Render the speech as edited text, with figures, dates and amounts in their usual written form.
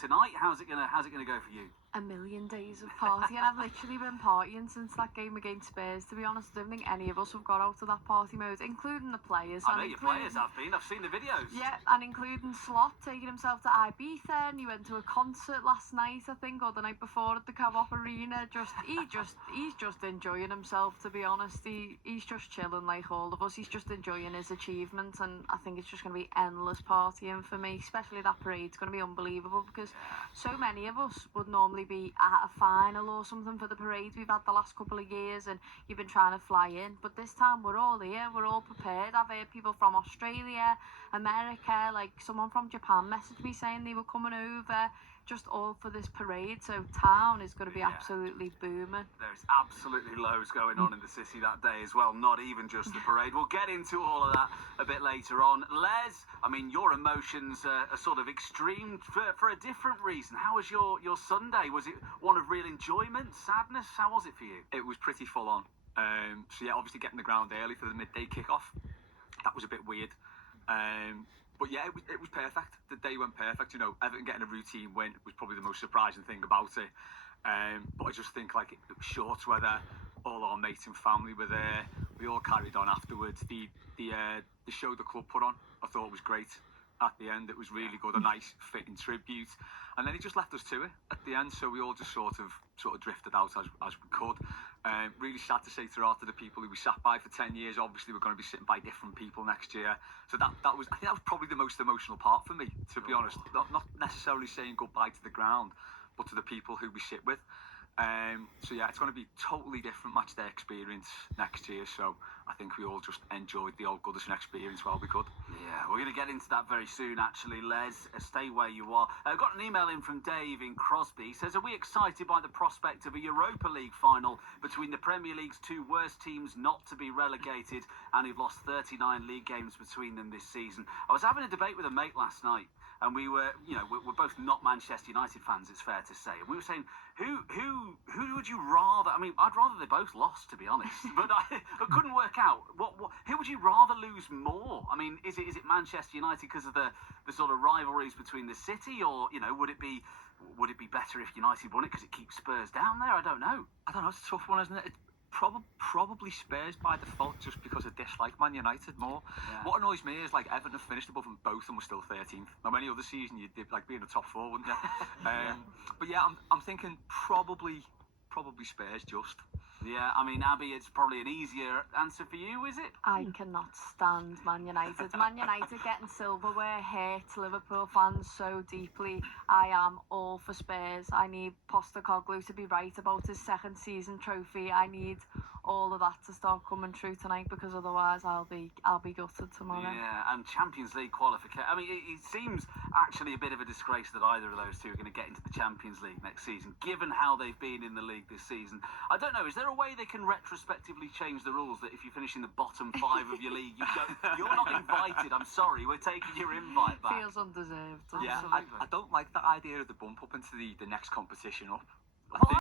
tonight. How's it gonna go for you? A million days of partying. I've literally been partying since that game against Spurs, to be honest. I don't think any of us have got out of that party mode, including the players. I know your players have been. I've seen the videos. Yeah, and including Slot taking himself to Ibiza, and he went to a concert last night, I think, or the night before at the Co-op Arena. He's just enjoying himself, to be honest. He's just chilling like all of us. He's just enjoying his achievements, and I think it's just going to be endless partying for me, especially that parade's going to be unbelievable, because so many of us would normally be at a final or something for the parade we've had the last couple of years, and you've been trying to fly in, but this time we're all here, we're all prepared. I've heard people from Australia, America, like someone from Japan messaged me saying they were coming over just all for this parade, so town is going to be absolutely booming. There's absolutely loads going on in the city that day as well, not even just the parade. We'll get into all of that a bit later on. Les, I mean, your emotions are sort of extreme for a different reason. How was your Sunday? Was it one of real enjoyment, sadness? How was it for you? It was pretty full on. So yeah, obviously getting the ground early for the midday kickoff, that was a bit weird. But yeah, it was perfect. The day went perfect. You know, Everton getting a routine win was probably the most surprising thing about it. But I just think like it was short weather. All our mates and family were there. We all carried on afterwards. The show the club put on, I thought was great. At the end, it was really good, a nice fitting tribute. And then he just left us to it at the end, so we all just sort of drifted out as we could. Really sad to say to the people who we sat by for 10 years. Obviously, we're going to be sitting by different people next year. So I think that was probably the most emotional part for me, to be honest. Not necessarily saying goodbye to the ground, but to the people who we sit with. So yeah, it's going to be totally different match day experience next year. So I think we all just enjoyed the old Goodison experience while we could. Yeah, we're going to get into that very soon, actually. Les, stay where you are. I got an email in from Dave in Crosby. He says, are we excited by the prospect of a Europa League final between the Premier League's two worst teams not to be relegated and who've lost 39 league games between them this season? I was having a debate with a mate last night, and we were, we're both not Manchester United fans, it's fair to say. And we were saying, who would you rather? I mean, I'd rather they both lost, to be honest. But I couldn't work out who would you rather lose more? I mean, is it Manchester United because of the sort of rivalries between the city, or would it be better if United won it because it keeps Spurs down there? I don't know. It's a tough one, isn't it? It's probably Spurs by default, just because I dislike Man United more. Yeah. What annoys me is like Everton have finished above them both and we're still 13th. Now, any other season you'd like be in the top four, wouldn't you? But yeah, I'm thinking probably Spurs just. Yeah, I mean, Abby, it's probably an easier answer for you, is it? I cannot stand Man United. Man United getting silverware hurts Liverpool fans so deeply. I am all for Spurs. I need Postecoglou to be right about his second season trophy. I need all of that to start coming true tonight, because otherwise I'll be gutted tomorrow. Yeah, and Champions League qualification. I mean, it seems actually a bit of a disgrace that either of those two are going to get into the Champions League next season, given how they've been in the league this season. I don't know, is there a way they can retrospectively change the rules that if you finish in the bottom five of your league, you're not invited? I'm sorry, we're taking your invite back. Feels undeserved. Yeah, I don't like that idea of the bump up into the next competition up.